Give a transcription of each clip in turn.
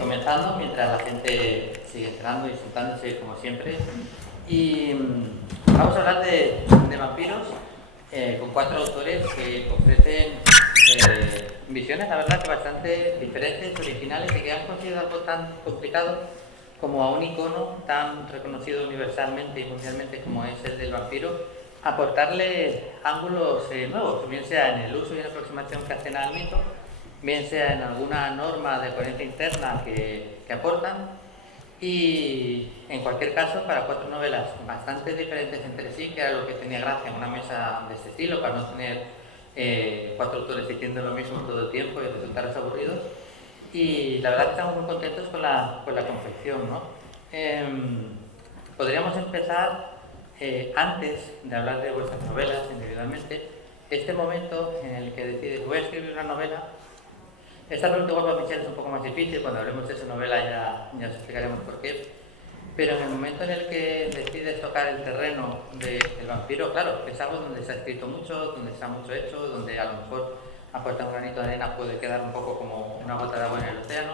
comenzando mientras la gente sigue entrando y sentándose como siempre. Y vamos a hablar de vampiros con 4 autores que ofrecen visiones, la verdad, que bastante diferentes, originales y que han conseguido algo tan complicado como a un icono tan reconocido universalmente y mundialmente como es el del vampiro, aportarle ángulos nuevos, bien sea en el uso y en la aproximación que hacen al mito, bien sea en alguna norma de coherencia interna que aportan, y en cualquier caso para 4 novelas bastante diferentes entre sí, que era lo que tenía gracia en una mesa de este estilo, para no tener 4 autores diciendo lo mismo todo el tiempo y resultar aburridos. Y la verdad que estamos muy contentos con la confección, ¿no? Podríamos empezar, antes de hablar de vuestras novelas individualmente, este momento en el que decides, voy a escribir una novela. Esta pregunta igual para Michelle es un poco más difícil, cuando hablemos de esa novela ya os explicaremos por qué. Pero en el momento en el que decides tocar el terreno del vampiro, claro, es algo donde se ha escrito mucho, donde se ha mucho hecho, donde a lo mejor aportar un granito de arena puede quedar un poco como una gota de agua en el océano,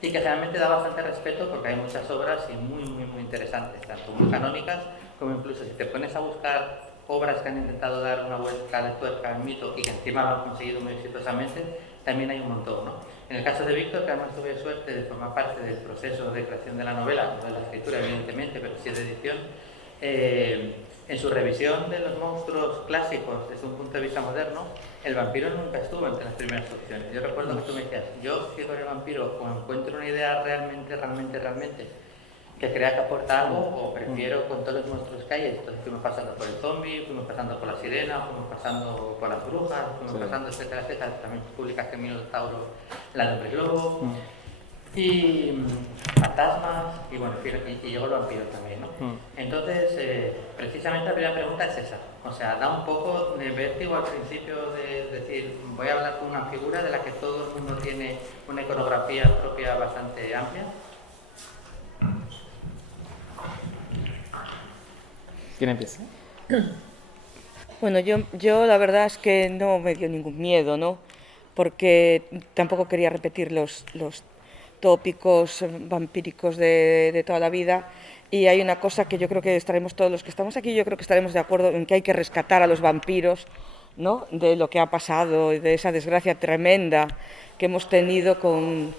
y que realmente da bastante respeto porque hay muchas obras y muy interesantes, tanto muy canónicas como incluso si te pones a buscar obras que han intentado dar una vuelta de tuerca al mito y que encima lo han conseguido muy exitosamente, también hay un montón, ¿no? En el caso de Víctor, que además tuve suerte de formar parte del proceso de creación de la novela, no de la escritura evidentemente, pero sí de edición, en su revisión de los monstruos clásicos desde un punto de vista moderno, el vampiro nunca estuvo entre las primeras opciones. Yo recuerdo que tú me decías, yo si con el vampiro o encuentro una idea realmente que crea que aporta algo, o prefiero con todos los monstruos que hay. Entonces fuimos pasando por el zombie, fuimos pasando por la sirena, fuimos pasando por las brujas, fuimos pasando, etcétera. También publicaste Minotauro, la de Hombre Globo, y fantasmas, y bueno, y llegó el vampiro también, ¿no? Entonces, precisamente la primera pregunta es esa. O sea, da un poco de vértigo al principio de decir, voy a hablar con una figura de la que todo el mundo tiene una iconografía propia bastante amplia. ¿Quién empieza? Bueno, yo la verdad es que no me dio ningún miedo, ¿no? Porque tampoco quería repetir los tópicos vampíricos de toda la vida. Y hay una cosa que yo creo que estaremos todos los que estamos aquí, yo creo que estaremos de acuerdo en que hay que rescatar a los vampiros, ¿no? De lo que ha pasado, de esa desgracia tremenda que hemos tenido con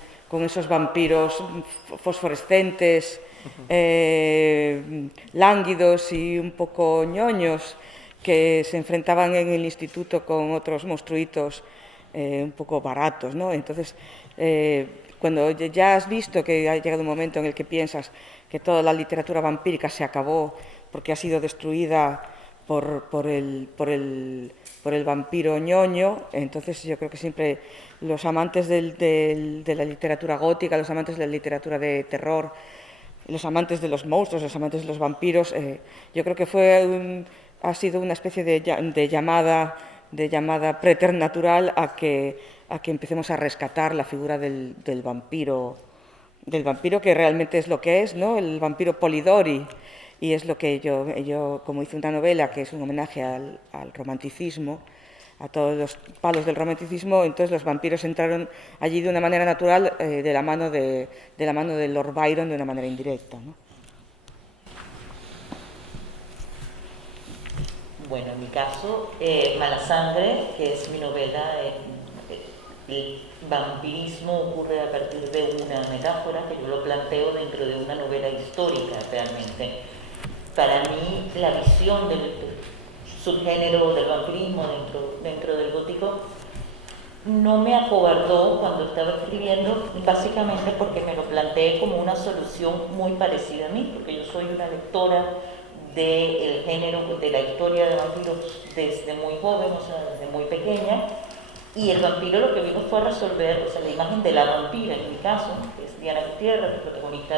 esos vampiros fosforescentes, lánguidos y un poco ñoños, que se enfrentaban en el instituto con otros monstruitos un poco baratos, ¿no? Entonces, cuando ya has visto que ha llegado un momento en el que piensas que toda la literatura vampírica se acabó porque ha sido destruida por el vampiro ñoño, entonces yo creo que siempre los amantes de la literatura gótica, los amantes de la literatura de terror, los amantes de los monstruos, los amantes de los vampiros, yo creo que ha sido una especie de llamada preternatural a que empecemos a rescatar la figura del vampiro que realmente es lo que es, ¿no? El vampiro Polidori. Y es lo que yo como hice una novela que es un homenaje al romanticismo, a todos los palos del romanticismo, entonces los vampiros entraron allí de una manera natural, de la mano de Lord Byron, de una manera indirecta, ¿no? Bueno, en mi caso, Mala Sangre, que es mi novela, el vampirismo ocurre a partir de una metáfora que yo lo planteo dentro de una novela histórica realmente. Para mí, la visión del subgénero del vampirismo dentro del gótico no me acobardó cuando estaba escribiendo, básicamente porque me lo planteé como una solución muy parecida a mí, porque yo soy una lectora del género, de la historia de vampiros desde muy joven, o sea, desde muy pequeña, y el vampiro lo que vino fue a resolver, o sea, la imagen de la vampira, en mi caso, que es Diana Gutiérrez, protagonista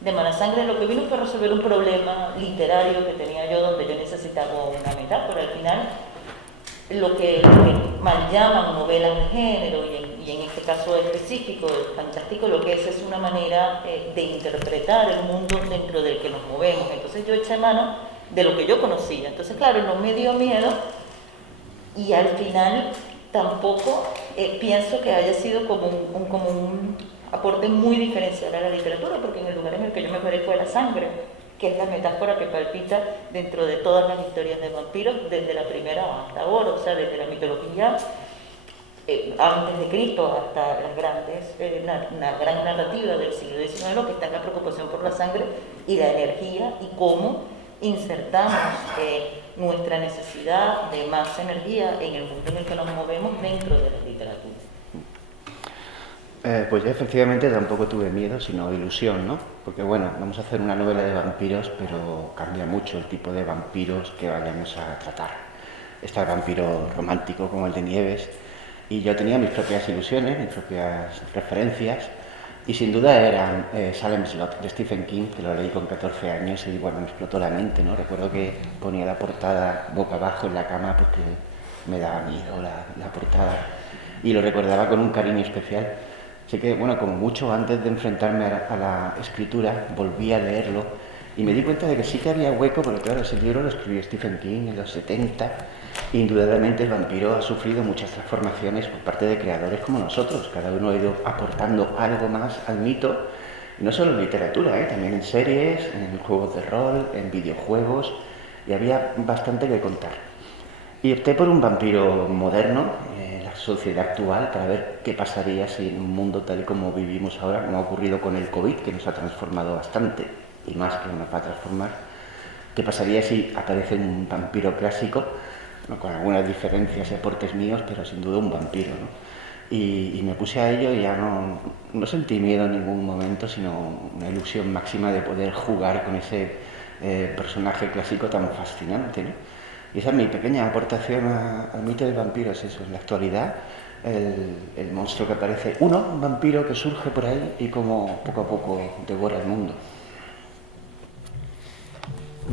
de Mala Sangre, lo que vino fue a resolver un problema literario que tenía yo, donde yo necesitaba una metáfora. Al final, lo que mal llaman novelas de género, y en este caso específico, el fantástico, lo que es una manera de interpretar el mundo dentro del que nos movemos. Entonces yo eché mano de lo que yo conocía. Entonces, claro, no me dio miedo, y al final tampoco pienso que haya sido como aporte muy diferencial a la literatura, porque en el lugar en el que yo me quedé fue la sangre, que es la metáfora que palpita dentro de todas las historias de vampiros, desde la primera hasta ahora, o sea, desde la mitología antes de Cristo hasta las grandes, la gran narrativa del siglo XIX, lo que está en la preocupación por la sangre y la energía y cómo insertamos nuestra necesidad de más energía en el mundo en el que nos movemos dentro de la literatura. Pues yo efectivamente tampoco tuve miedo, sino ilusión, ¿no? Porque bueno, vamos a hacer una novela de vampiros, pero cambia mucho el tipo de vampiros que vayamos a tratar. Está el vampiro romántico como el de Nieves, y yo tenía mis propias ilusiones, mis propias referencias, y sin duda eran Salem Slot de Stephen King, que lo leí con 14 años y bueno, me explotó la mente, ¿no? Recuerdo que ponía la portada boca abajo en la cama porque me daba miedo la portada, y lo recordaba con un cariño especial. Así que, bueno, como mucho antes de enfrentarme a la escritura, volví a leerlo y me di cuenta de que sí que había hueco, porque claro, ese libro lo escribió Stephen King en los 70. Indudablemente el vampiro ha sufrido muchas transformaciones por parte de creadores como nosotros. Cada uno ha ido aportando algo más al mito, y no solo en literatura, también en series, en juegos de rol, en videojuegos, y había bastante que contar. Y opté por un vampiro moderno, la sociedad actual, para ver qué pasaría si en un mundo tal y como vivimos ahora, como ha ocurrido con el COVID, que nos ha transformado bastante, y más que nos va a transformar, qué pasaría si aparece un vampiro clásico, ¿no? Con algunas diferencias y aportes míos, pero sin duda un vampiro, ¿no? Y me puse a ello y ya no sentí miedo en ningún momento, sino una ilusión máxima de poder jugar con ese personaje clásico tan fascinante, ¿no? Y esa es mi pequeña aportación al mito del vampiro, es eso. En la actualidad, el monstruo que aparece, un vampiro que surge por ahí y como poco a poco devora el mundo.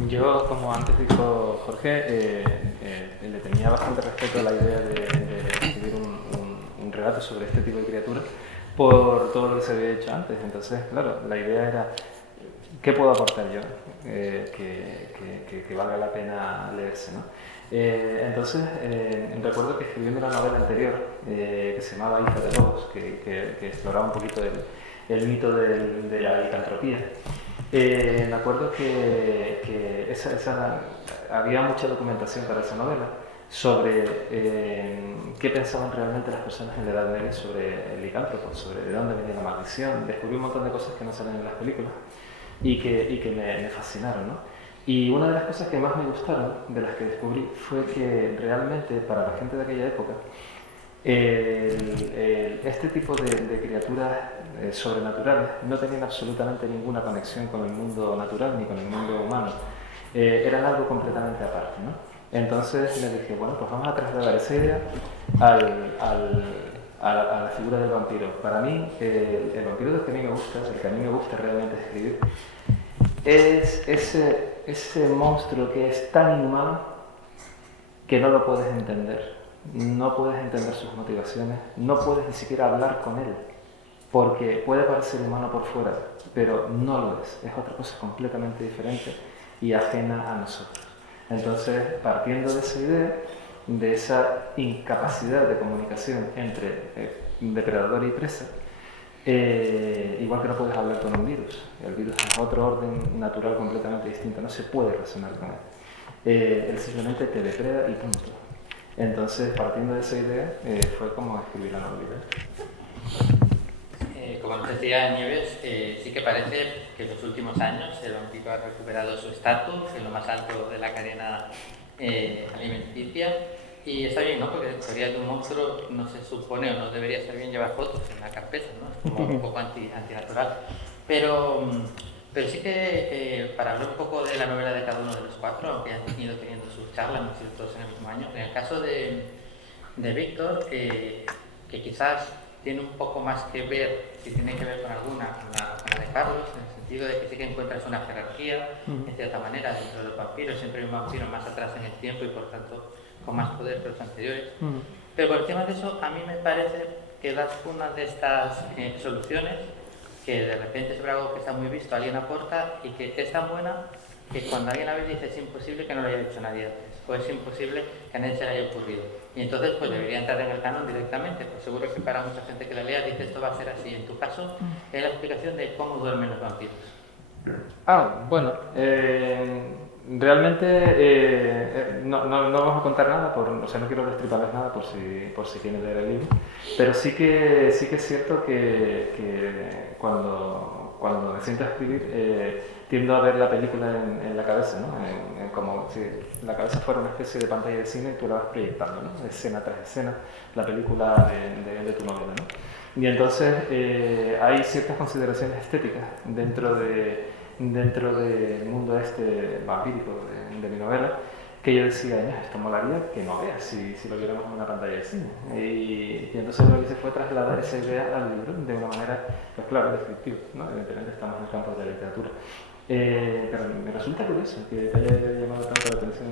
Yo, como antes dijo Jorge, le tenía bastante respeto a la idea de escribir un relato sobre este tipo de criaturas por todo lo que se había hecho antes. Entonces, claro, la idea era, ¿qué puedo aportar yo que valga la pena leerse, ¿no? Entonces, recuerdo que escribiendo una novela anterior que se llamaba Hija de Lobos, que exploraba un poquito el mito de la licantropía, me acuerdo que había mucha documentación para esa novela sobre qué pensaban realmente las personas en la Edad Media sobre el licántropo, sobre de dónde venía la maldición. Descubrí un montón de cosas que no salen en las películas y que me fascinaron, ¿no? Y una de las cosas que más me gustaron, de las que descubrí, fue que realmente para la gente de aquella época este tipo de criaturas sobrenaturales no tenían absolutamente ninguna conexión con el mundo natural ni con el mundo humano. Eran algo completamente aparte, ¿no? Entonces me dije, bueno, pues vamos a trasladar esa idea a la figura del vampiro. Para mí, el vampiro del que a mí me gusta, el que a mí me gusta realmente escribir, es ese monstruo que es tan inhumano que no lo puedes entender. No puedes entender sus motivaciones, no puedes ni siquiera hablar con él, porque puede parecer humano por fuera, pero no lo es otra cosa completamente diferente y ajena a nosotros. Entonces, partiendo de esa idea, de esa incapacidad de comunicación entre depredador y presa, igual que no puedes hablar con un virus, el virus es otro orden natural completamente distinto, no se puede razonar con él. Él simplemente te depreda y punto. Entonces, partiendo de esa idea, fue como escribir la novelita. Como nos decía Nieves, sí que parece que en los últimos años el vampiro ha recuperado su estatus en lo más alto de la cadena alimenticia. Y está bien, ¿no? Porque en teoría de un monstruo no se supone o no debería estar bien llevar fotos en la carpeta, ¿no? Es como un poco antinatural. Pero sí que para hablar un poco de la novela de cada uno de los cuatro, aunque han ido teniendo sus charlas, no han sido todos en el mismo año, en el caso de Víctor, que quizás tiene un poco más que ver, si tiene que ver con alguna, con la de Carlos, en el sentido de que sí que encuentras una jerarquía, en cierta manera, dentro de los vampiros. Siempre hay un vampiro más atrás en el tiempo y por tanto con más poder que los anteriores. Pero por encima de eso, a mí me parece que das una de estas soluciones que de repente sobre algo que está muy visto alguien aporta y que es tan buena que cuando alguien la ve dice es imposible que no lo haya hecho nadie antes. o es imposible que a nadie se le haya ocurrido. Y entonces pues debería entrar en el canon directamente, pues seguro que para mucha gente que la lea dice esto va a ser así. En tu caso es la explicación de cómo duermen los vampiros. Bueno, realmente no vamos a contar nada, o sea, no quiero destriparles nada por si quieren leer el libro, pero sí que es cierto que cuando me siento a escribir tiendo a ver la película en la cabeza, ¿no? Como si la cabeza fuera una especie de pantalla de cine y tú la vas proyectando, ¿no? Escena tras escena, la película de tu novela, ¿no? Y entonces hay ciertas consideraciones estéticas dentro del mundo vampírico de mi novela, que yo decía, esto molaría que no veas si lo viéramos en una pantalla de cine. Y entonces lo que hice fue trasladar esa idea al libro de una manera, pues claro, descriptiva, ¿no? Evidentemente estamos en el campo de la literatura. Pero me resulta curioso que te haya llamado tanto la atención,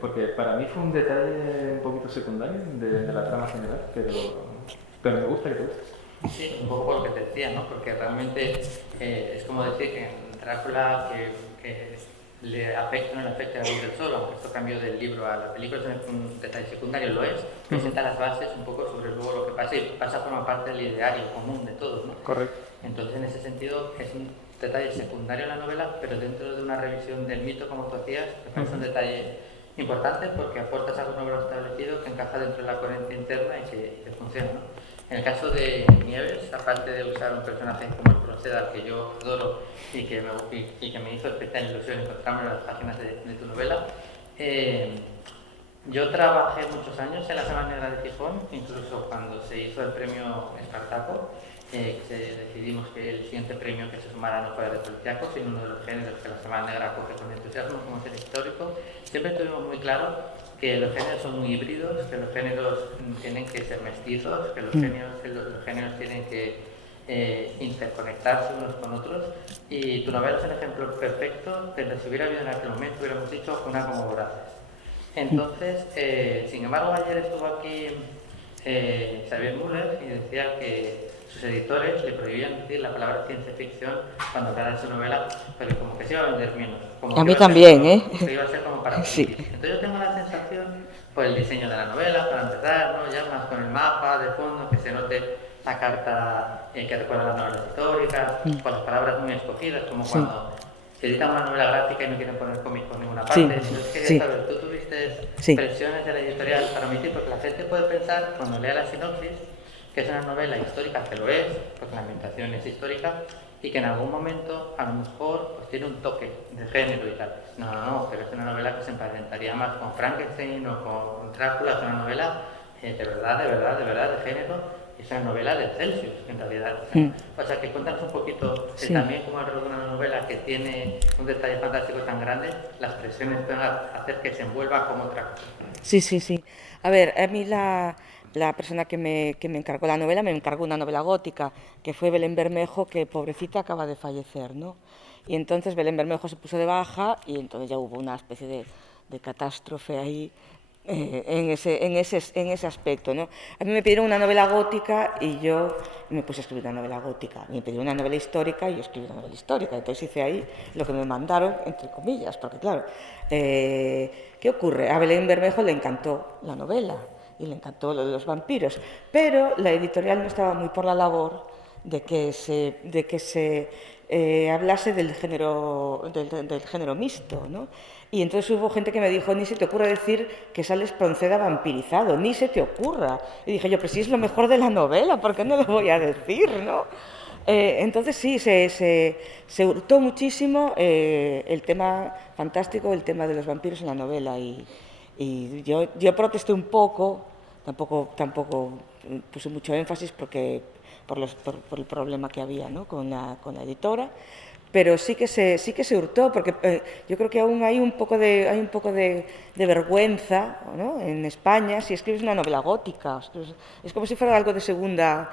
porque para mí fue un detalle un poquito secundario de la trama general, pero me gusta que te guste. Sí, un poco lo que te decía, ¿no? Porque realmente es como decir que en Drácula que le afecta o no le afecta a la luz del sol, aunque esto cambió del libro a la película, es un detalle secundario, lo es, presenta las bases un poco sobre luego lo que pasa y pasa a formar parte del ideario común de todos, ¿no? Correcto. Entonces, en ese sentido, es un detalle secundario en la novela, pero dentro de una revisión del mito, como tú hacías, me parece un detalle importante porque aportas algo nuevo establecido que encaja dentro de la coherencia interna y que funciona, ¿no? En el caso de Nieves, aparte de usar un personaje como el Proceda, que yo adoro y que me hizo especial ilusión encontrarme en las páginas de tu novela, yo trabajé muchos años en la Semana Negra de Gijón, incluso cuando se hizo el premio Espartaco, decidimos que el siguiente premio que se sumara no fuera de policíaco, sino uno de los géneros que la Semana Negra acoge con entusiasmo, como es el histórico. Siempre tuvimos muy claro que los géneros son muy híbridos, que los géneros tienen que ser mestizos, que los géneros tienen que interconectarse unos con otros, y tu novela es un ejemplo perfecto de si hubiera habido en aquel momento, hubiéramos dicho una como Voraces. Entonces, sin embargo, ayer estuvo aquí Xavier Müller y decía que sus editores le prohibían decir la palabra ciencia ficción cuando hablara de su novela, pero como que se iba a vender menos. A mí también, Que iba a ser como para sí. Entonces yo tengo la sensación, por el diseño de la novela, para empezar, ¿no? Ya más con el mapa de fondo, que se note la carta que recuerda las novelas históricas, con las palabras muy escogidas, como cuando se edita una novela gráfica y no quieren poner cómics por ninguna parte. Entonces quería saber, ¿tú tuviste presiones de la editorial para omitir? Porque la gente puede pensar, cuando lea la sinopsis, que es una novela histórica, que lo es, porque la ambientación es histórica, y que en algún momento, a lo mejor, pues tiene un toque de género y tal. No, pero es una novela que se emparentaría más con Frankenstein o con Drácula, es una novela de verdad, de género, es una novela de Celsius, en realidad. O sea, que cuéntanos un poquito también cómo alrededor de una novela que tiene un detalle fantástico tan grande, las presiones pueden hacer que se envuelva como otra cosa. Sí. A ver, a mí la persona que me encargó la novela, me encargó una novela gótica, que fue Belén Bermejo, que pobrecita acaba de fallecer, ¿no? Y entonces Belén Bermejo se puso de baja y entonces ya hubo una especie de catástrofe ahí en ese aspecto, ¿no? A mí me pidieron una novela gótica y yo me puse a escribir una novela gótica. Me pidieron una novela histórica y yo escribí una novela histórica. Entonces hice ahí lo que me mandaron, entre comillas, porque claro, ¿qué ocurre? A Belén Bermejo le encantó la novela y le encantó lo de los vampiros, pero la editorial no estaba muy por la labor de que se hablase del género mixto, ¿no? Y entonces hubo gente que me dijo, ni se te ocurra decir que sales Proceda vampirizado, ni se te ocurra. Y dije yo, pero si es lo mejor de la novela, ¿por qué no lo voy a decir, no? Entonces sí, se hurtó muchísimo el tema fantástico, el tema de los vampiros en la novela, y yo protesté un poco, tampoco puse mucho énfasis porque por el problema que había, ¿no? con la editora, pero sí que se hurtó, porque yo creo que aún hay un poco de vergüenza, ¿no? En España si escribes una novela gótica, es como si fuera algo de segunda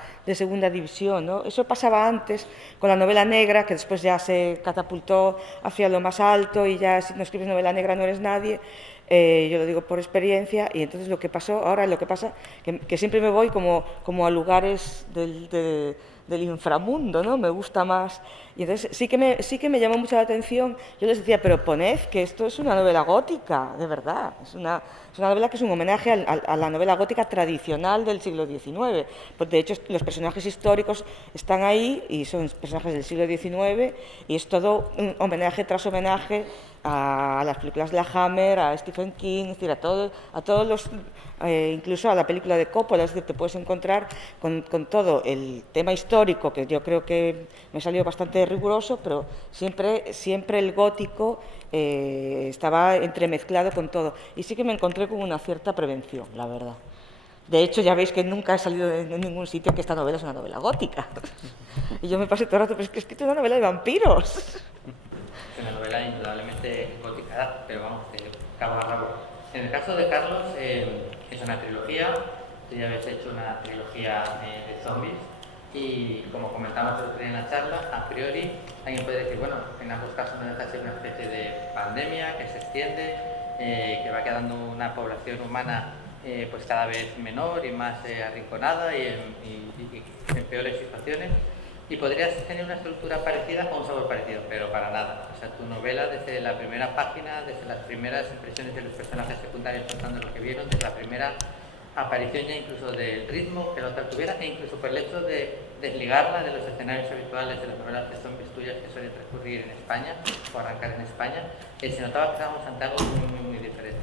división, ¿no? Eso pasaba antes con la novela negra, que después ya se catapultó hacia lo más alto y ya si no escribes novela negra no eres nadie. Yo lo digo por experiencia, y entonces lo que pasa que siempre me voy como a lugares del inframundo, ¿no? Me gusta más. Y entonces sí que me llamó mucho la atención. Yo les decía, pero poned que esto es una novela gótica, de verdad. Es una novela que es un homenaje a la novela gótica tradicional del siglo XIX. Pues de hecho, los personajes históricos están ahí y son personajes del siglo XIX y es todo un homenaje tras homenaje a las películas de la Hammer, a Stephen King, es decir, a todos los, incluso a la película de Coppola, es decir, te puedes encontrar con todo el tema histórico, que yo creo que me salió bastante riguroso, pero siempre el gótico estaba entremezclado con todo. Y sí que me encontré con una cierta prevención, la verdad. De hecho, ya veis que nunca he salido en ningún sitio que esta novela es una novela gótica. Y yo me pasé todo el rato, pero es que he escrito una novela de vampiros. Es una novela indudablemente gótica, pero vamos, de cabo a rabo. En el caso de Carlos, es una trilogía. Tú ya habéis hecho una trilogía de zombies. Y como comentamos el otro día en la charla, a priori alguien puede decir, bueno, en ambos casos no deja de ser una especie de pandemia que se extiende, que va quedando una población humana pues cada vez menor y más arrinconada y en peores situaciones. Y podrías tener una estructura parecida o un sabor parecido, pero para nada. O sea, tu novela, desde la primera página, desde las primeras impresiones de los personajes secundarios contando lo que vieron, desde la primera aparición ya incluso del ritmo que la otra tuviera, e incluso por el hecho de desligarla de los escenarios habituales de las novelas de zombies tuyas que suelen transcurrir en España o arrancar en España, se notaba que estábamos ante algo muy diferente.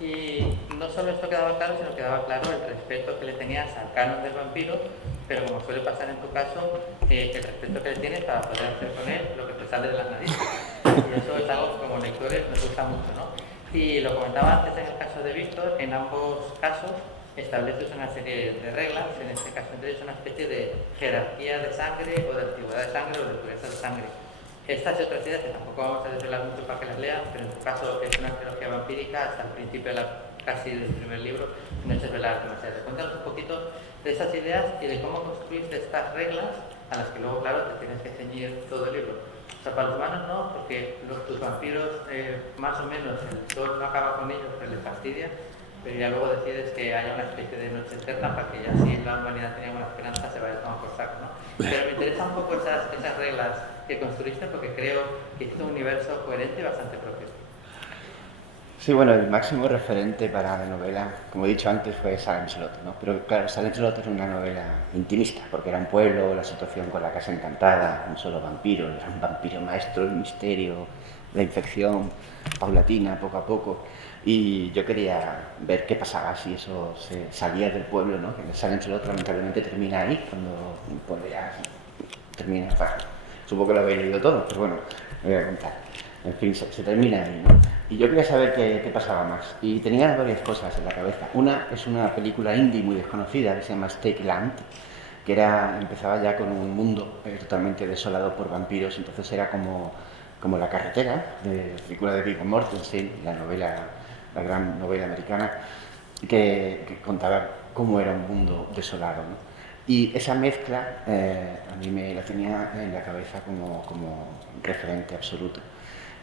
Y no solo esto quedaba claro, sino quedaba claro el respeto que le tenías al canon del vampiro, pero como suele pasar en tu caso, el respeto que le tienes para poder hacer con él lo que te sale de las narices. Y eso es algo que como lectores nos gusta mucho, ¿no? Y lo comentaba antes en el caso de Víctor, en ambos casos estableces una serie de reglas, en este caso entonces una especie de jerarquía de sangre o de antigüedad de sangre o de pureza de sangre. Estas y otras ideas que tampoco vamos a desvelar mucho para que las lean, pero en tu caso es una trilogía vampírica hasta el principio casi del primer libro, no es desvelar demasiado. Cuéntanos un poquito de esas ideas y de cómo construiste estas reglas a las que luego, claro, te tienes que ceñir todo el libro. O sea, para los humanos no, porque tus vampiros más o menos el sol no acaba con ellos, pero les fastidia, pero ya luego decides que haya una especie de noche eterna para que ya si la humanidad tenía una esperanza se vaya a tomar por saco, ¿no? Pero me interesan un poco esas reglas que construiste porque creo que es un universo coherente y bastante propio. Sí, bueno, el máximo referente para la novela, como he dicho antes, fue Salem Slot, ¿no? Pero claro, Salem Slot era una novela intimista, porque era un pueblo, la situación con la casa encantada, un solo vampiro, era un vampiro maestro, el misterio, la infección paulatina, poco a poco. Y yo quería ver qué pasaba si eso se salía del pueblo, ¿no? Que Salem Slot lamentablemente termina ahí, cuando ya termina. Supongo que lo habéis leído todo, pero bueno, me voy a contar. En fin, se termina ahí, ¿no? Y yo quería saber qué pasaba más. Y tenía varias cosas en la cabeza. Una es una película indie muy desconocida que se llama Stake Land, que empezaba ya con un mundo totalmente desolado por vampiros. Entonces era como La carretera, de la película de Viggo Mortensen, la gran novela americana, que contaba cómo era un mundo desolado, ¿no? Y esa mezcla a mí me la tenía en la cabeza como referente absoluto.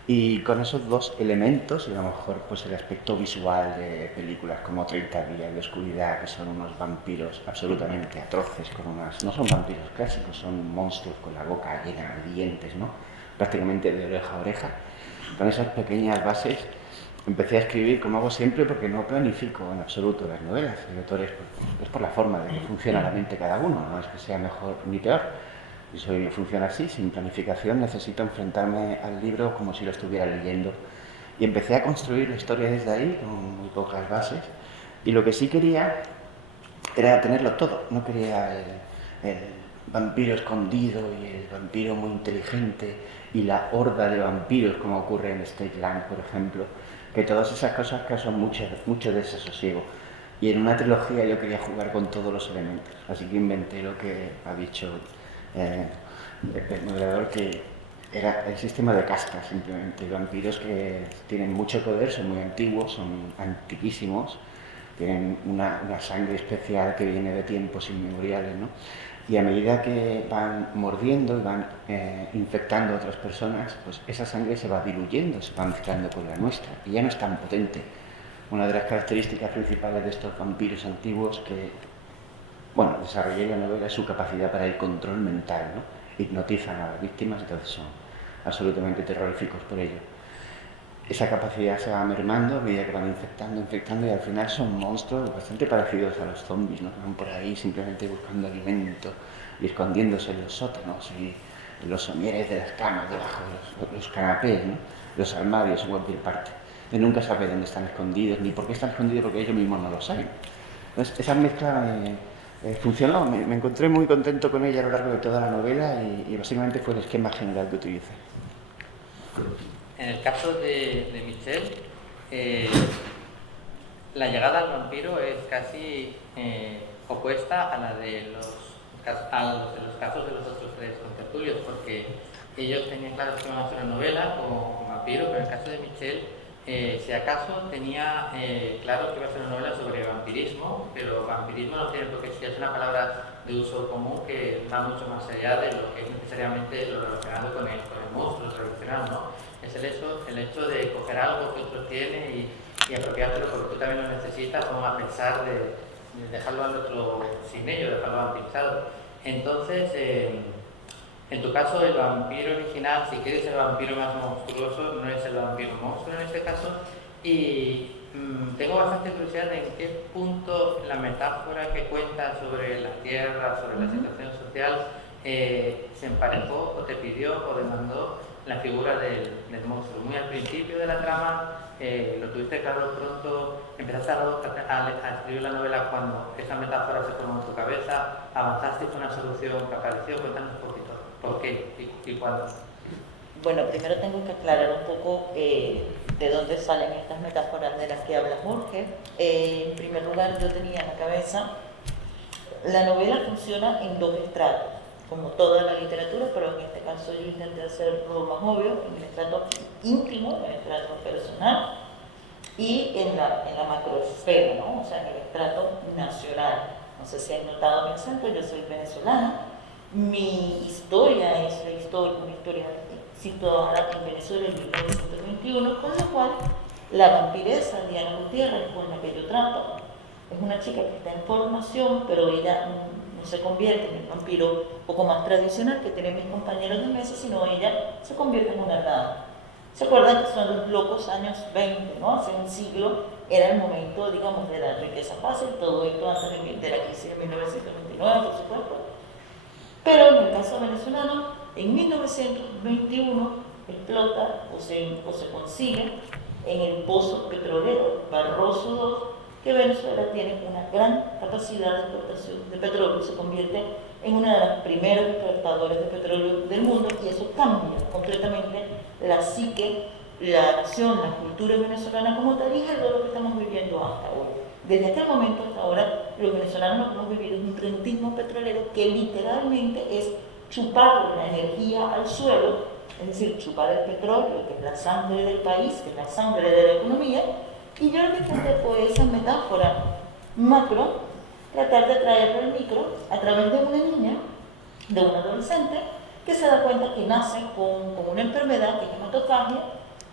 Y con esos dos elementos, y a lo mejor pues el aspecto visual de películas como 30 días de oscuridad, que son unos vampiros absolutamente atroces, no son vampiros clásicos, son monstruos con la boca llena de dientes, ¿no? Prácticamente de oreja a oreja. Con esas pequeñas bases empecé a escribir como hago siempre, porque no planifico en absoluto las novelas. Hay autores, es por la forma de que funciona la mente cada uno, no es que sea mejor ni peor. Y funciona así, sin planificación, necesito enfrentarme al libro como si lo estuviera leyendo. Y empecé a construir la historia desde ahí, con muy pocas bases. Y lo que sí quería era tenerlo todo. No quería el vampiro escondido y el vampiro muy inteligente y la horda de vampiros, como ocurre en Stake Land, por ejemplo. Que todas esas cosas causan mucho desasosiego. Y en una trilogía yo quería jugar con todos los elementos. Así que inventé lo que ha dicho el moderador, que era el sistema de castas, simplemente. Vampiros que tienen mucho poder, son muy antiguos, son antiquísimos, tienen una sangre especial que viene de tiempos inmemoriales, ¿no? Y a medida que van mordiendo y van infectando a otras personas, pues esa sangre se va diluyendo, se va mezclando con la nuestra y ya no es tan potente. Una de las características principales de estos vampiros antiguos bueno, desarrollé en la novela su capacidad para el control mental, ¿no? Hipnotizan a las víctimas, entonces son absolutamente terroríficos por ello. Esa capacidad se va mermando a medida que van infectando y al final son monstruos bastante parecidos a los zombies, ¿no? Van por ahí simplemente buscando alimento y escondiéndose en los sótanos y en los somieres de las camas, debajo de los canapés, ¿no? Los armarios en cualquier parte. Y nunca sabe dónde están escondidos ni por qué están escondidos, porque ellos mismos no lo saben. Entonces, esa mezcla funcionó, me encontré muy contento con ella a lo largo de toda la novela y básicamente fue el esquema general que utilicé. En el caso de Michelle, la llegada al vampiro es casi opuesta a la de los casos de los otros tres contertulios, porque ellos tenían claro que iban a hacer una novela con vampiro, pero en el caso de Michelle, si acaso tenía claro que iba a ser una novela sobre vampirismo, pero vampirismo no tiene por qué ser, es una palabra de uso común que va mucho más allá de lo que es necesariamente lo relacionado con el monstruo tradicional, ¿no? Es el hecho de coger algo que otro tiene y apropiártelo porque tú también lo necesitas, como a pesar de dejarlo al otro sin ello, dejarlo vampirizado. Entonces, en tu caso, el vampiro original, si quieres el vampiro más monstruoso, no es el vampiro monstruo en este caso. Y tengo bastante curiosidad en qué punto la metáfora que cuenta sobre la tierra, sobre la situación social, se emparejó o te pidió o demandó la figura del monstruo. Muy al principio de la trama, lo tuviste claro pronto, empezaste a escribir la novela cuando esa metáfora se formó en tu cabeza, avanzaste con una solución que apareció. Cuéntanos un poquito por qué y cuándo. Bueno, primero tengo que aclarar un poco de dónde salen estas metáforas de las que habla Jorge. En primer lugar, yo tenía en la cabeza, la novela funciona en dos estratos, como toda la literatura, pero en este caso yo intenté hacerlo más obvio, en el estrato íntimo, en el estrato personal y en la macroesfera, ¿no? O sea, en el estrato nacional. No sé si han notado mi acento, yo soy venezolana. Mi historia es una historia situada en Venezuela en 1921, con lo cual la vampiresa Diana Gutiérrez, con la que yo trato, es una chica que está en formación, pero ella no se convierte en el vampiro un poco más tradicional que tienen mis compañeros de mesa, sino ella se convierte en una dama. ¿Se acuerdan que son los locos años 20, ¿no? Hace un siglo era el momento, digamos, de la riqueza fácil, todo esto antes de la crisis de 1929, por supuesto. Pero en el caso venezolano, en 1921 explota o se consigue en el pozo petrolero Barroso II, que Venezuela tiene una gran capacidad de exportación de petróleo, se convierte en una de las primeras exportadoras de petróleo del mundo, y eso cambia completamente la psique, la nación, la cultura venezolana como tal, y es algo lo que estamos viviendo hasta ahora. Desde aquel momento hasta ahora, los venezolanos lo que hemos vivido es un rentismo petrolero que literalmente es chupar la energía al suelo, es decir, chupar el petróleo, que es la sangre del país, que es la sangre de la economía. Y yo lo que intenté fue esa metáfora macro, tratar de traerlo al micro a través de una niña, de un adolescente, que se da cuenta que nace con una enfermedad que es hematofagia,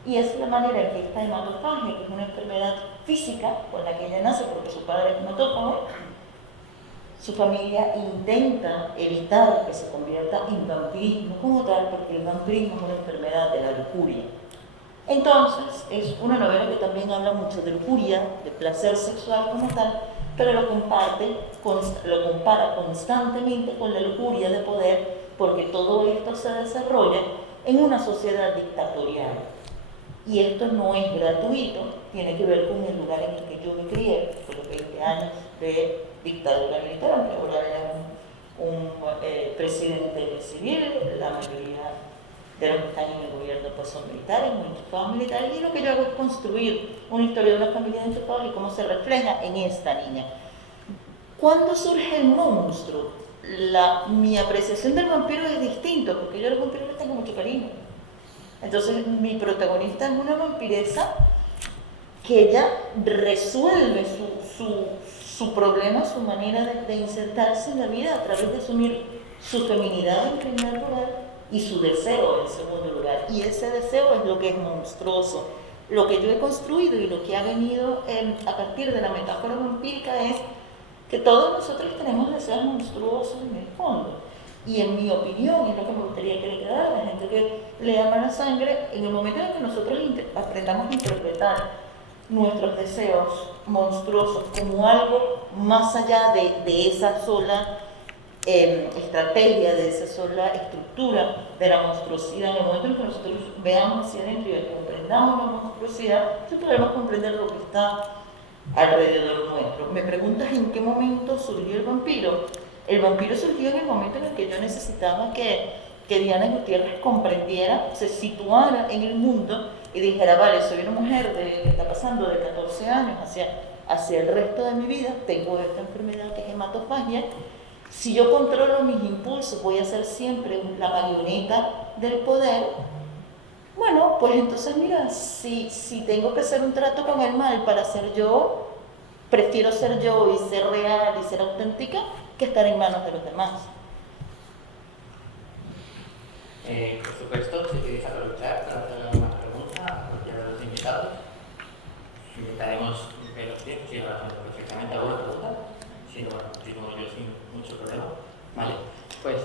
y es la manera en que esta hematofagia, que es una enfermedad física con la que ella nace porque su padre es hematófago, su familia intenta evitar que se convierta en vampirismo como tal, porque el vampirismo es una enfermedad de la lujuria. Entonces, es una novela que también habla mucho de lujuria, de placer sexual como tal, pero lo compara constantemente con la lujuria de poder, porque todo esto se desarrolla en una sociedad dictatorial. Y esto no es gratuito, tiene que ver con el lugar en el que yo me crié, por los 20 años de dictadura militar, aunque ahora haya un presidente civil, la mayoría de los que están en el gobierno pues son militares, muy enchufados militares, y lo que yo hago es construir una historia de una familia de enchufados y cómo se refleja en esta niña. ¿Cuándo surge el monstruo? Mi apreciación del vampiro es distinta, porque yo a los vampiros les tengo mucho cariño. Entonces mi protagonista es una vampiresa que ella resuelve su problema, su manera de insertarse en la vida a través de asumir su feminidad en primer lugar y su deseo en segundo lugar. Y ese deseo es lo que es monstruoso. Lo que yo he construido y lo que ha venido a partir de la metáfora vampírica es que todos nosotros tenemos deseos monstruosos en el fondo. Y en mi opinión, es lo que me gustaría que le quedara a la gente que lea Mala Sangre, en el momento en que nosotros aprendamos a interpretar nuestros deseos monstruosos como algo más allá de esa sola estrategia, de esa sola estructura de la monstruosidad, en el momento en que nosotros veamos hacia adentro y comprendamos la monstruosidad, entonces podremos comprender lo que está alrededor nuestro. Me preguntas en qué momento surgió el vampiro. El vampiro surgió en el momento en el que yo necesitaba que Diana Gutiérrez comprendiera, se situara en el mundo y dijera, vale, soy una mujer que está pasando de 14 años hacia el resto de mi vida, tengo esta enfermedad que es hematofagia. Si yo controlo mis impulsos, voy a ser siempre la marioneta del poder. Bueno, pues entonces mira, si tengo que hacer un trato con el mal para ser yo, prefiero ser yo y ser real y ser auténtica que estar en manos de los demás. Por supuesto, si queréis aprovechar para hacer alguna pregunta a cualquiera de los invitados, intentaremos ver los tiempos y ahora perfectamente alguna pregunta, si no, yo sin mucho problema. Vale, pues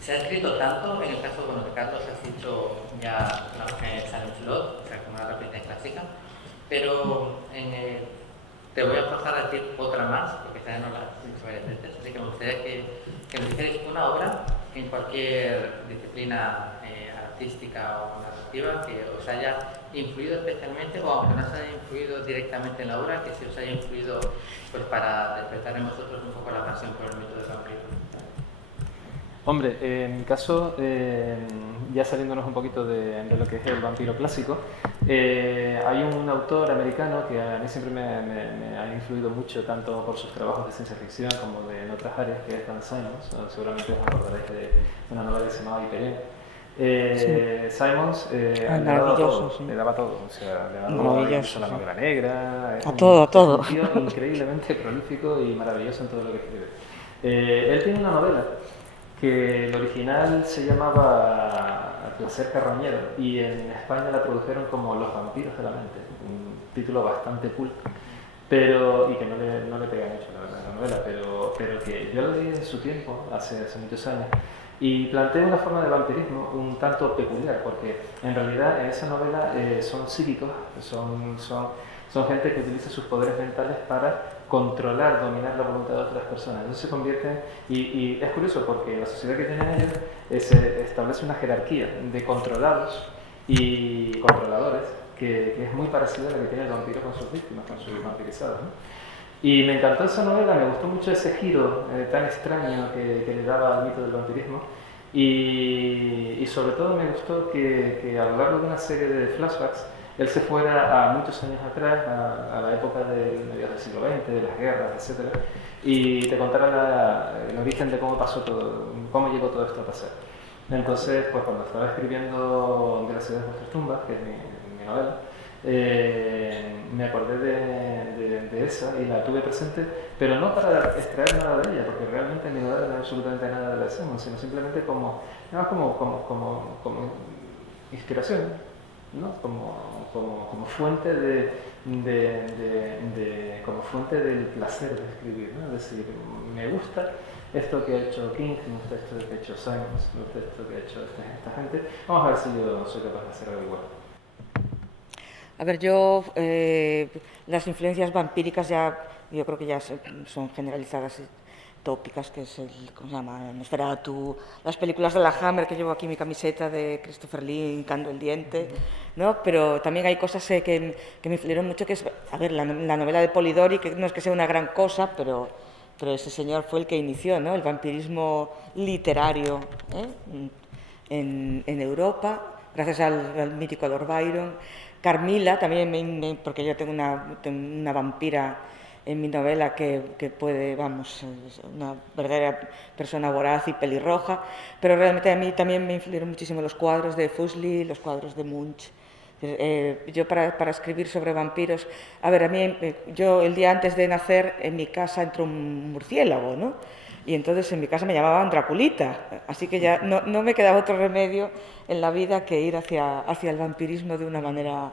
se ha escrito tanto, en el caso de Carlos has dicho ya Silent Slot, o sea, como una réplica clásica, pero te voy a forzar a decir otra más, porque ya no la he dicho varias veces, así que me gustaría que me dijerais una obra en cualquier disciplina artística o narrativa que os haya influido especialmente, o aunque no os haya influido directamente en la obra, que sí os haya influido pues, para despertar en vosotros un poco la pasión por el mito del vampiro. Hombre, en mi caso, ya saliéndonos un poquito de lo que es el vampiro clásico, hay un autor americano que a mí siempre me ha influido mucho, tanto por sus trabajos de ciencia ficción como en otras áreas, que es Dan Simmons. Seguramente os acordaréis de una novela que se llamaba Hyperion. Simmons le daba todo, sí. Le daba todo, o sea, le daba incluso la novela negra. A todo. Es un tío increíblemente prolífico y maravilloso en todo lo que escribe. Él tiene una novela que el original se llamaba Placer Carroñero y en España la tradujeron como Los vampiros de la mente, un título bastante cool, pero, y que no le pega mucho la verdad la novela, pero que yo lo leí en su tiempo, hace muchos años, y plantea una forma de vampirismo un tanto peculiar, porque en realidad en esa novela son psíquicos, son gente que utiliza sus poderes mentales para controlar, dominar la voluntad de otras personas. Entonces se convierten, y es curioso porque en la sociedad que tienen ellos se establece una jerarquía de controlados y controladores que es muy parecida a la que tiene el vampiro con sus víctimas, con sus vampirizados, ¿no? Y me encantó esa novela, me gustó mucho ese giro tan extraño que le daba al mito del vampirismo y sobre todo me gustó que a lo largo de una serie de flashbacks él se fuera a muchos años atrás, a la época del mediados del siglo XX, de las guerras, etc. Y te contara el origen de cómo pasó todo, cómo llegó todo esto a pasar. Entonces, pues cuando estaba escribiendo De las ciudades de vuestras tumbas, que es mi novela, me acordé de esa y la tuve presente, pero no para extraer nada de ella, porque realmente en mi novela no hay absolutamente nada de la Simmons, sino simplemente como inspiración, ¿no? Como fuente como fuente del placer de escribir, ¿no? Es decir, me gusta esto que ha hecho King, me gusta esto que ha hecho Simmons, me gusta esto que ha hecho esta gente, vamos a ver si yo soy capaz de hacer algo igual. A ver, yo las influencias vampíricas yo creo que ya son generalizadas, tópicas, que es ¿cómo se llama? Nosferatu, las películas de la Hammer, que llevo aquí mi camiseta de Christopher Lee hincando el diente, ¿no? Pero también hay cosas que me influyeron mucho, que es, a ver, la novela de Polidori, que no es que sea una gran cosa, pero ese señor fue el que inició, ¿no?, el vampirismo literario, en Europa, gracias al mítico Lord Byron. Carmila, también, porque yo tengo una vampira en mi novela que puede, vamos, una verdadera persona voraz y pelirroja, pero realmente a mí también me influyeron muchísimo los cuadros de Fuseli, los cuadros de Munch. Yo para escribir sobre vampiros, a ver, yo el día antes de nacer en mi casa entró un murciélago, ¿no? Y entonces en mi casa me llamaban Draculita, así que ya no me quedaba otro remedio en la vida que ir hacia el vampirismo de una manera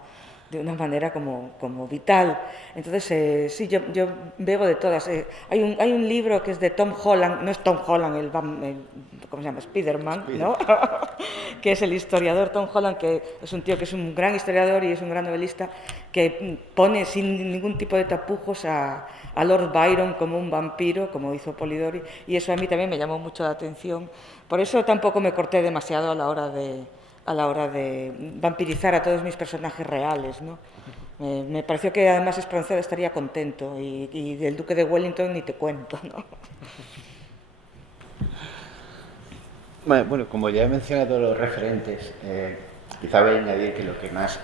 de una manera como vital. Entonces, sí, yo bebo de todas. Hay un libro que es de Tom Holland, no es Tom Holland, ¿cómo se llama? Spiderman, ¿no? Que es el historiador Tom Holland, que es un tío que es un gran historiador y es un gran novelista, que pone sin ningún tipo de tapujos a Lord Byron como un vampiro, como hizo Polidori, y eso a mí también me llamó mucho la atención. Por eso tampoco me corté demasiado a la hora de vampirizar a todos mis personajes reales, ¿no? Me pareció que además Espronceda estaría contento y del Duque de Wellington ni te cuento, ¿no? Bueno, como ya he mencionado los referentes, quizá voy a añadir que lo que más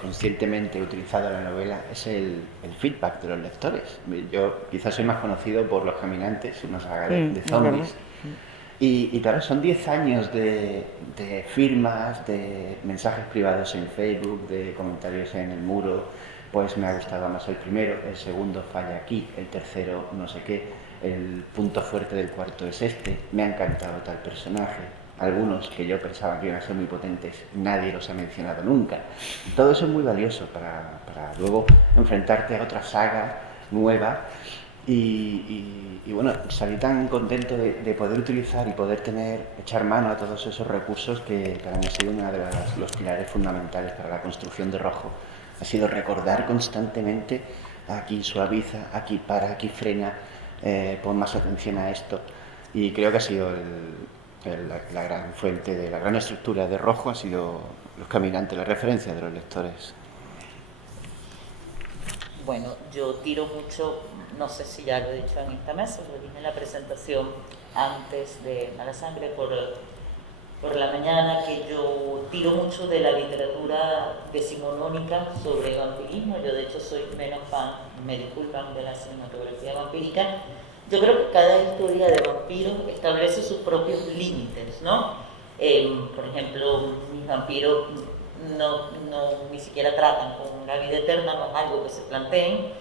conscientemente he utilizado en la novela es el feedback de los lectores. Yo quizás soy más conocido por Los Caminantes, una saga de zombies. Y claro, son 10 años de firmas, de mensajes privados en Facebook, de comentarios en el muro. Pues me ha gustado más el primero, el segundo falla aquí, el tercero no sé qué, el punto fuerte del cuarto es este, me ha encantado tal personaje. Algunos que yo pensaba que iban a ser muy potentes, nadie los ha mencionado nunca. Todo eso es muy valioso para luego enfrentarte a otra saga nueva. Y bueno, salí tan contento de poder utilizar y poder echar mano a todos esos recursos que para mí ha sido uno de los pilares fundamentales para la construcción de Rojo. Ha sido recordar constantemente, aquí suaviza, aquí para, aquí frena, pon más atención a esto. Y creo que ha sido la gran fuente de la gran estructura de Rojo, ha sido Los Caminantes, la referencia de los lectores. Bueno, yo tiro mucho, no sé si ya lo he dicho en esta mesa, lo dije en la presentación antes de Mala Sangre por la mañana, que yo tiro mucho de la literatura decimonónica sobre vampirismo. Yo de hecho soy menos fan, me disculpan, de la cinematografía vampírica. Yo creo que cada historia de vampiros establece sus propios límites, ¿no? Por ejemplo, mis vampiros ni siquiera tratan con la vida eterna, no es algo que se planteen.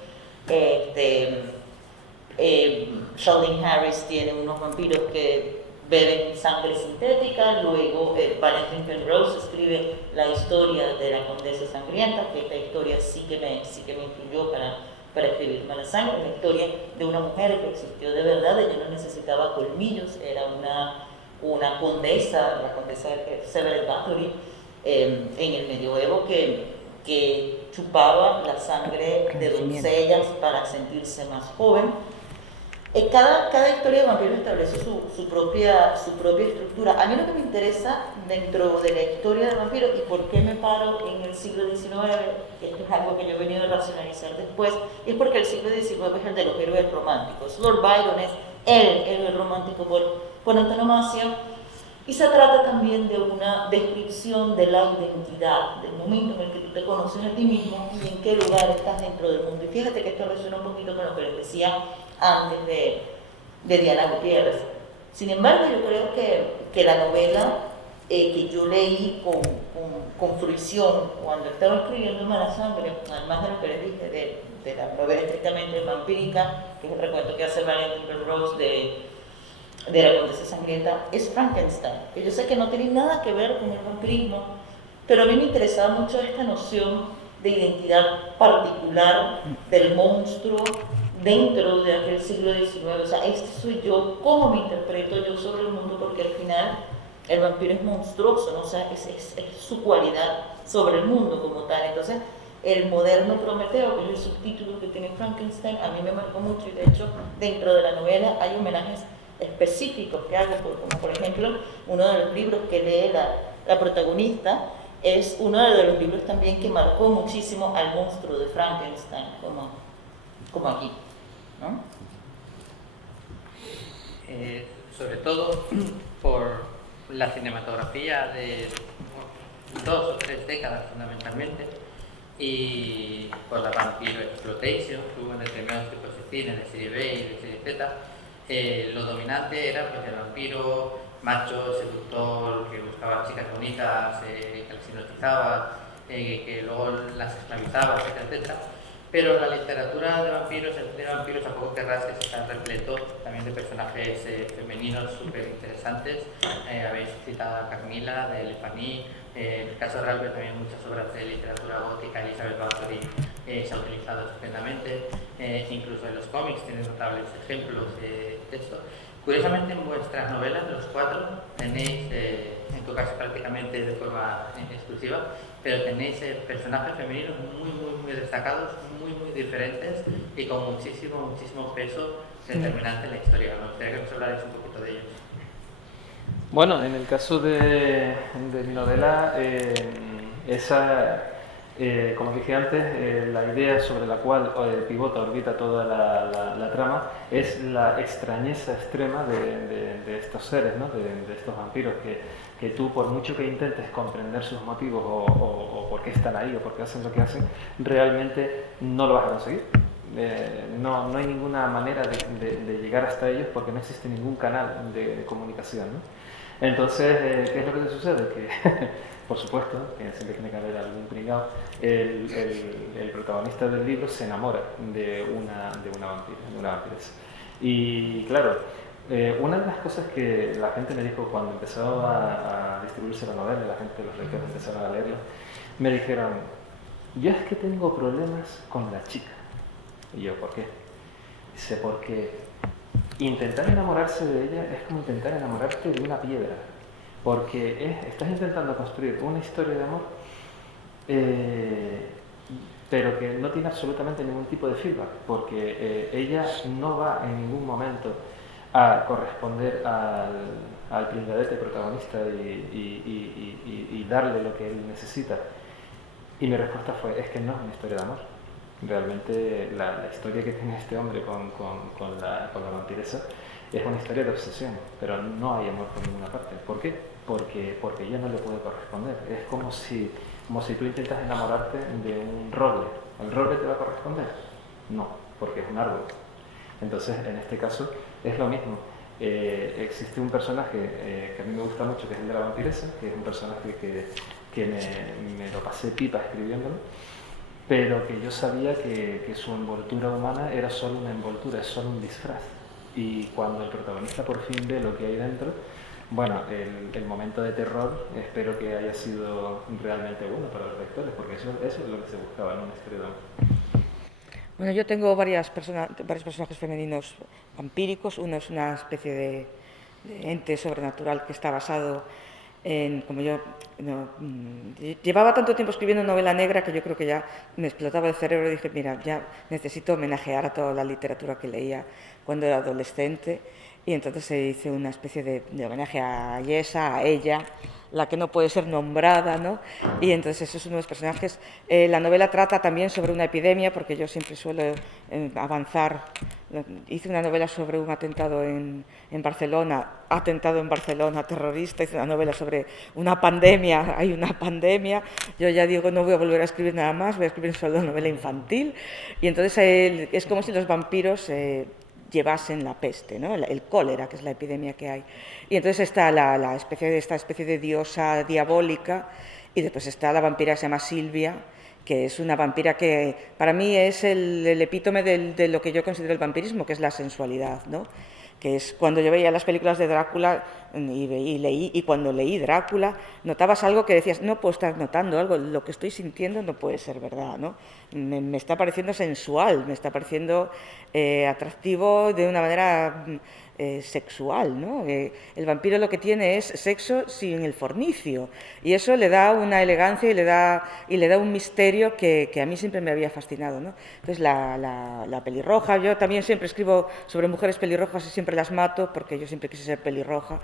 Sheldon Harris tiene unos vampiros que beben sangre sintética. Luego Valentin Penrose escribe la historia de la Condesa Sangrienta, que esta historia sí que me influyó para escribir Mala Sangre, una historia de una mujer que existió de verdad. Ella no necesitaba colmillos, era una condesa, la condesa Severet Bathory, en el medioevo, que chupaba la sangre de doncellas para sentirse más joven. Cada historia de vampiro establece su propia estructura. A mí lo que me interesa dentro de la historia de vampiro, y por qué me paro en el siglo XIX, esto es algo que yo he venido a racionalizar después, es porque el siglo XIX es el de los héroes románticos. Lord Byron es el héroe romántico por antonomasia, y se trata también de una descripción de la identidad, del momento en el que tú te conoces a ti mismo y en qué lugar estás dentro del mundo. Y fíjate que esto resuena un poquito con lo que les decía antes de Diana Gutiérrez. Sin embargo, yo creo que la novela que yo leí con fruición cuando estaba escribiendo Mala Sangre, además de lo que les dije de la novela estrictamente vampírica, que es el recuento que hace Valentin Penrose de la Condesa Sangrienta, es Frankenstein, que yo sé que no tiene nada que ver con el vampirismo, pero a mí me interesaba mucho esta noción de identidad particular del monstruo dentro de aquel siglo XIX. O sea, este soy yo, cómo me interpreto yo sobre el mundo, porque al final el vampiro es monstruoso, ¿no? O sea, es su cualidad sobre el mundo como tal. Entonces, el moderno Prometeo, que es el subtítulo que tiene Frankenstein, a mí me marcó mucho, y de hecho dentro de la novela hay homenajes específicos que hago, como por ejemplo uno de los libros que lee la protagonista es uno de los libros también que marcó muchísimo al monstruo de Frankenstein, como aquí, ¿no? Sobre todo por la cinematografía de 2 o 3 décadas fundamentalmente, y por la vampiro exploitation que hubo en determinados tipos de cine, de serie B y de serie Z. Lo dominante era pues, el vampiro macho, seductor, que buscaba chicas bonitas, que las hipnotizaba, que luego las esclavizaba, etcétera, etcétera. Pero la literatura de vampiros, el cine de vampiros, tampoco querrás que está repleto también de personajes femeninos súper interesantes. Habéis citado a Carmila, de Le Fany, en el caso de Ralph también muchas obras de literatura gótica, Elizabeth Bathory se ha utilizado estupendamente, incluso en los cómics tienen notables ejemplos de esto. Curiosamente, en vuestras novelas, los 4, tenéis, en tu caso prácticamente de forma exclusiva, pero tenéis personajes femeninos muy destacados, muy diferentes y con muchísimo peso determinante en la historia. Me gustaría que nos hablarais un poquito de ellos. Bueno, en el caso de mi novela, como dije antes, la idea sobre la cual pivota, orbita toda la trama es la extrañeza extrema de estos seres, ¿no? de estos vampiros que tú, por mucho que intentes comprender sus motivos o por qué están ahí o por qué hacen lo que hacen, realmente no lo vas a conseguir. No hay ninguna manera de llegar hasta ellos porque no existe ningún canal de comunicación, ¿no? Entonces, ¿qué es lo que te sucede? Que, por supuesto, que siempre tiene que haber algún pringao, el protagonista del libro se enamora de una vampiresa. Y claro, una de las cosas que la gente me dijo cuando empezó a distribuirse la novela, los lectores empezaron a leerla, me dijeron, yo es que tengo problemas con la chica. Y yo, ¿por qué? Dice, porque intentar enamorarse de ella es como intentar enamorarte de una piedra, porque estás intentando construir una historia de amor, pero que no tiene absolutamente ningún tipo de feedback, porque ella no va en ningún momento a corresponder al pringadete protagonista y darle lo que él necesita. Y mi respuesta fue, es que no es una historia de amor. Realmente la historia que tiene este hombre con la vampiresa es una historia de obsesión, pero no hay amor por ninguna parte. ¿Por qué? Porque ella no le puede corresponder. Es como si tú intentas enamorarte de un roble. ¿El roble te va a corresponder? No, porque es un árbol. Entonces, en este caso, es lo mismo. Existe un personaje que a mí me gusta mucho, que es el de la vampiresa, que es un personaje que me lo pasé pipa escribiéndolo, pero que yo sabía que su envoltura humana era solo una envoltura, es solo un disfraz. Y cuando el protagonista por fin ve lo que hay dentro, bueno, el momento de terror espero que haya sido realmente bueno para los lectores, porque eso es lo que se buscaba en una historia de amor. Bueno, yo tengo varios personajes femeninos vampíricos. Uno es una especie de ente sobrenatural que está basado en, como yo llevaba tanto tiempo escribiendo novela negra que yo creo que ya me explotaba el cerebro y dije, mira, ya necesito homenajear a toda la literatura que leía cuando era adolescente, y entonces se hizo una especie de homenaje a Yesa, a ella, la que no puede ser nombrada, ¿no? Y entonces eso es uno de los personajes. La novela trata también sobre una epidemia, porque yo siempre suelo avanzar. Hice una novela sobre un atentado en Barcelona, terrorista. Hice una novela sobre una pandemia, hay una pandemia. Yo ya digo, no voy a volver a escribir nada más, voy a escribir solo novela infantil. Y entonces es como si los vampiros llevasen la peste, ¿no? El cólera, que es la epidemia que hay. Y entonces está esta especie de diosa diabólica, y después está la vampira que se llama Silvia, que es una vampira que para mí es el epítome de lo que yo considero el vampirismo, que es la sensualidad, ¿no? Que es cuando yo veía las películas de Drácula y cuando leí Drácula, notabas algo que decías, no puedo estar notando algo, lo que estoy sintiendo no puede ser verdad, ¿no? Me está pareciendo sensual, me está pareciendo atractivo de una manera sexual, ¿no? El vampiro lo que tiene es sexo sin el fornicio, y eso le da una elegancia y le da un misterio que a mí siempre me había fascinado, ¿no? Entonces la pelirroja, yo también siempre escribo sobre mujeres pelirrojas y siempre las mato porque yo siempre quise ser pelirroja,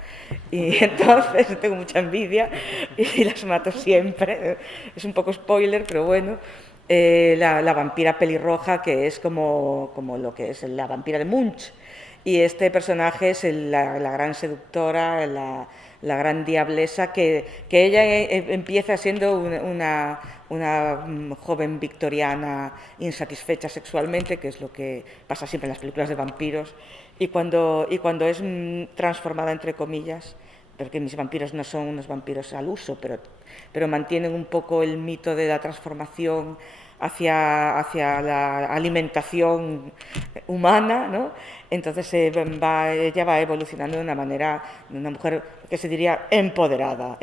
y entonces tengo mucha envidia y las mato siempre. Es un poco spoiler, pero bueno. La vampira pelirroja, que es como lo que es la vampira de Munch, y este personaje es la gran seductora, la gran diablesa, que ella empieza siendo una joven victoriana insatisfecha sexualmente, que es lo que pasa siempre en las películas de vampiros, y cuando es transformada, entre comillas, porque mis vampiros no son unos vampiros al uso, pero mantienen un poco el mito de la transformación hacia la alimentación humana, ¿no? Entonces ella va evolucionando de una manera, de una mujer que se diría empoderada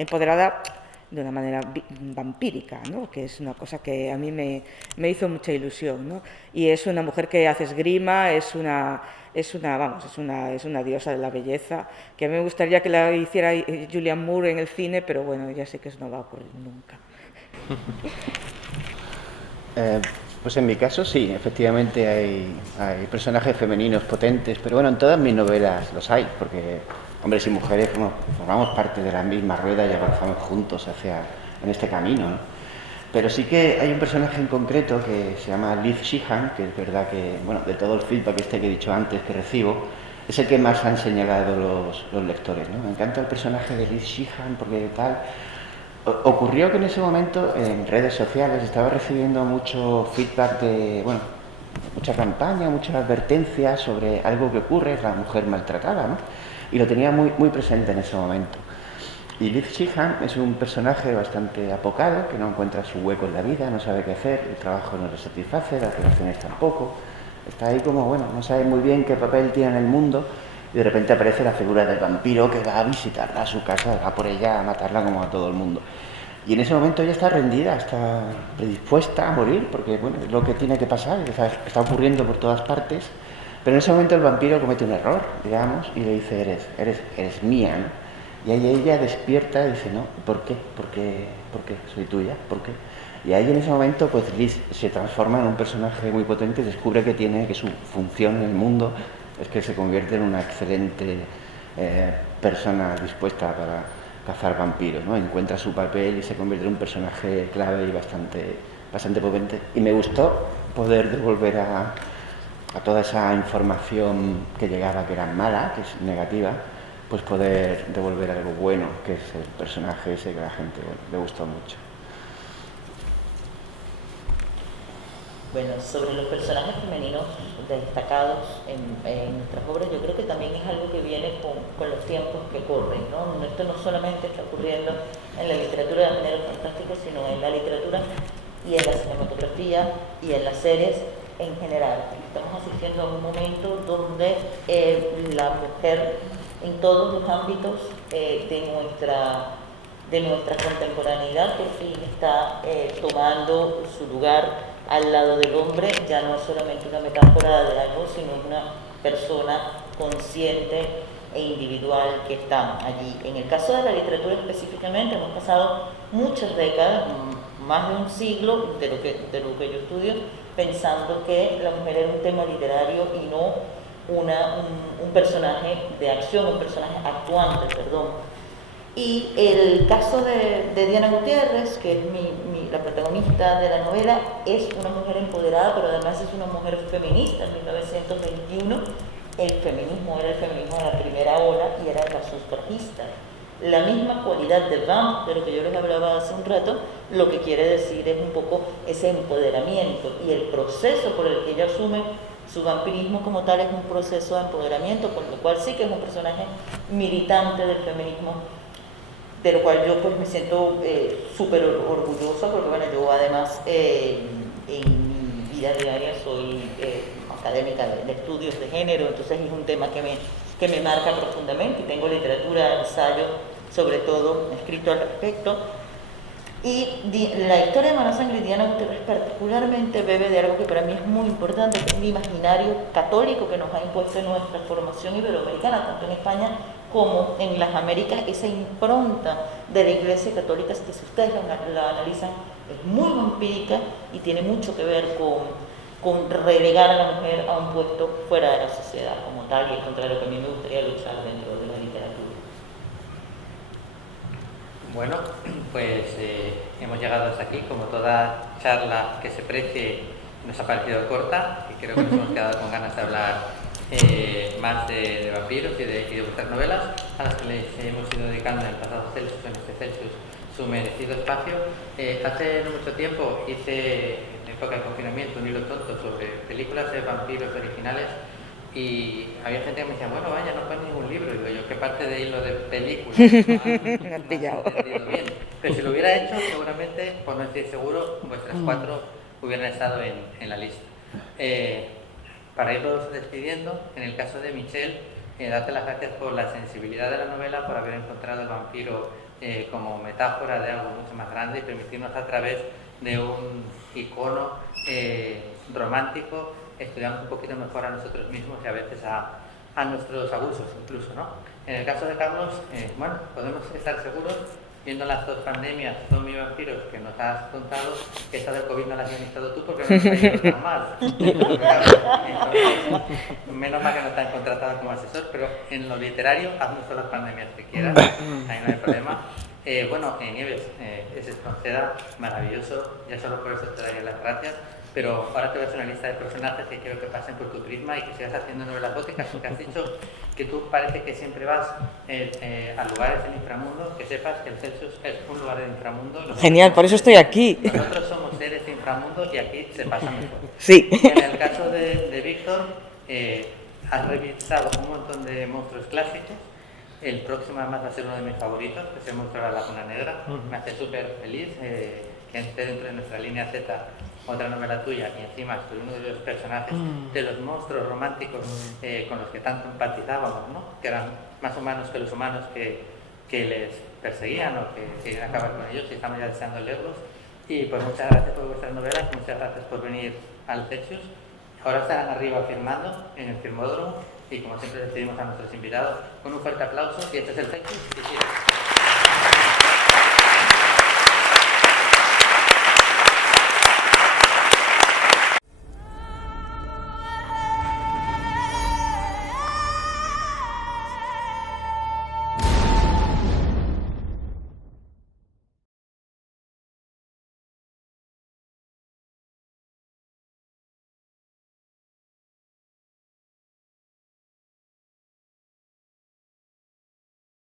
de una manera vampírica, ¿no? Que es una cosa que a mí me hizo mucha ilusión, ¿no? Y es una mujer que hace esgrima, es una diosa de la belleza, que a mí me gustaría que la hiciera Julianne Moore en el cine, pero bueno, ya sé que eso no va a ocurrir nunca. Pues en mi caso sí, efectivamente hay personajes femeninos potentes, pero bueno, en todas mis novelas los hay, porque hombres y mujeres formamos parte de la misma rueda y avanzamos juntos en este camino, ¿no? Pero sí que hay un personaje en concreto que se llama Liz Sheehan, que es verdad que, bueno, de todo el feedback que he dicho antes que recibo, es el que más han señalado los lectores, ¿no? Me encanta el personaje de Liz Sheehan porque tal. Ocurrió que en ese momento en redes sociales estaba recibiendo mucho feedback mucha campaña, muchas advertencias sobre algo que ocurre, es la mujer maltratada, ¿no? Y lo tenía muy, muy presente en ese momento. Y Liz Sheehan es un personaje bastante apocado, que no encuentra su hueco en la vida, no sabe qué hacer, el trabajo no le satisface, las relaciones tampoco. Está ahí como, no sabe muy bien qué papel tiene en el mundo, y de repente aparece la figura del vampiro que va a visitarla a su casa, va por ella a matarla como a todo el mundo. Y en ese momento ella está rendida, está predispuesta a morir, porque es lo que tiene que pasar, está ocurriendo por todas partes. Pero en ese momento el vampiro comete un error, digamos, y le dice, eres mía, ¿no? Y ahí ella despierta y dice, no, ¿por qué? ¿Por qué? ¿Soy tuya? ¿Por qué? Y ahí en ese momento pues Liz se transforma en un personaje muy potente, descubre que su función en el mundo es que se convierte en una excelente persona dispuesta para cazar vampiros, ¿no? Encuentra su papel y se convierte en un personaje clave y bastante potente. Y me gustó poder devolver a toda esa información que llegaba que era mala, que es negativa, pues poder devolver algo bueno, que es el personaje ese que a la gente le gustó mucho. Bueno, sobre los personajes femeninos destacados en nuestras obras, yo creo que también es algo que viene con los tiempos que corren, ¿no? Esto no solamente está ocurriendo en la literatura de género fantástico, sino en la literatura y en la cinematografía y en las series en general. Estamos asistiendo a un momento donde la mujer en todos los ámbitos de nuestra contemporaneidad por fin está tomando su lugar al lado del hombre. Ya no es solamente una metáfora de algo, sino una persona consciente e individual que está allí. En el caso de la literatura específicamente, hemos pasado muchas décadas, más de un siglo de lo que yo estudio, pensando que la mujer era un tema literario y no un personaje de acción, un personaje actuante, perdón. Y el caso de Diana Gutiérrez, que es la protagonista de la novela, es una mujer empoderada, pero además es una mujer feminista. En 1921 el feminismo era el feminismo de la primera ola y era la sufragista. La misma cualidad de vamp, de lo que yo les hablaba hace un rato, lo que quiere decir es un poco ese empoderamiento, y el proceso por el que ella asume su vampirismo como tal es un proceso de empoderamiento, con lo cual sí que es un personaje militante del feminismo, de lo cual yo pues me siento súper orgullosa, porque bueno, yo además en mi vida diaria soy académica de estudios de género, entonces es un tema que me marca profundamente, y tengo literatura, ensayo, sobre todo escrito al respecto. Y la historia de Mala Sangre y Diana Gutiérrez particularmente bebe de algo que para mí es muy importante, que es el imaginario católico que nos ha impuesto en nuestra formación iberoamericana, tanto en España como en las Américas. Esa impronta de la Iglesia Católica, que si ustedes la analizan, es muy vampírica y tiene mucho que ver con relegar a la mujer a un puesto fuera de la sociedad como tal, y es contra lo que a mí me gustaría luchar dentro de la literatura. Bueno, pues hemos llegado hasta aquí. Como toda charla que se precie, nos ha parecido corta, y creo que nos hemos quedado con ganas de hablar más de vampiros y de vuestras novelas, a las que les hemos ido dedicando en el pasado Celsius, en este Celsius, su merecido espacio. Hace no mucho tiempo hice, en época de confinamiento, un hilo tonto sobre películas de vampiros originales, y había gente que me decía, bueno, vaya, no pones ningún libro. Y digo yo, ¿qué parte de hilo de películas? Me has pillado. Bien. Pero si lo hubiera hecho, seguramente, por no decir seguro, vuestras 4 hubieran estado en la lista. Para irlos despidiendo, en el caso de Michel, darte las gracias por la sensibilidad de la novela, por haber encontrado el vampiro como metáfora de algo mucho más grande y permitirnos a través de un icono romántico estudiar un poquito mejor a nosotros mismos y a veces a nuestros abusos incluso, ¿no? En el caso de Carlos, bueno, podemos estar seguros, viendo las dos pandemias, zombi y vampiros que nos has contado, que esta del COVID no la has administrado tú porque no nos ha ido tan mal. Entonces, menos mal que no te han contratado como asesor, pero en lo literario, haznos todas las pandemias que quieras, ahí no hay problema. Bueno, Nieves, ese Espronceda, maravilloso, ya solo por eso te daría las gracias. Pero ahora te voy a hacer una lista de personajes que quiero que pasen por tu prisma y que sigas haciendo novelas góticas, porque has dicho que tú parece que siempre vas a lugares del inframundo, que sepas que el Celsius es un lugar del inframundo. Genial, por eso estoy aquí. Nosotros somos seres de inframundo y aquí se pasa mejor. Sí. En el caso de Víctor, has revisado un montón de monstruos clásicos. El próximo además va a ser uno de mis favoritos, que es el monstruo de la Laguna Negra. Me hace súper feliz que esté dentro de nuestra línea Z otra novela tuya y encima soy uno de los personajes de los monstruos románticos con los que tanto empatizábamos, ¿no? Que eran más humanos que los humanos que les perseguían o que querían acabar con ellos y estamos ya deseando leerlos. Y pues muchas gracias por vuestras novelas, muchas gracias por venir al Celsius. Ahora estarán arriba firmando en el firmódromo y como siempre les pedimos a nuestros invitados con un fuerte aplauso y este es el Celsius.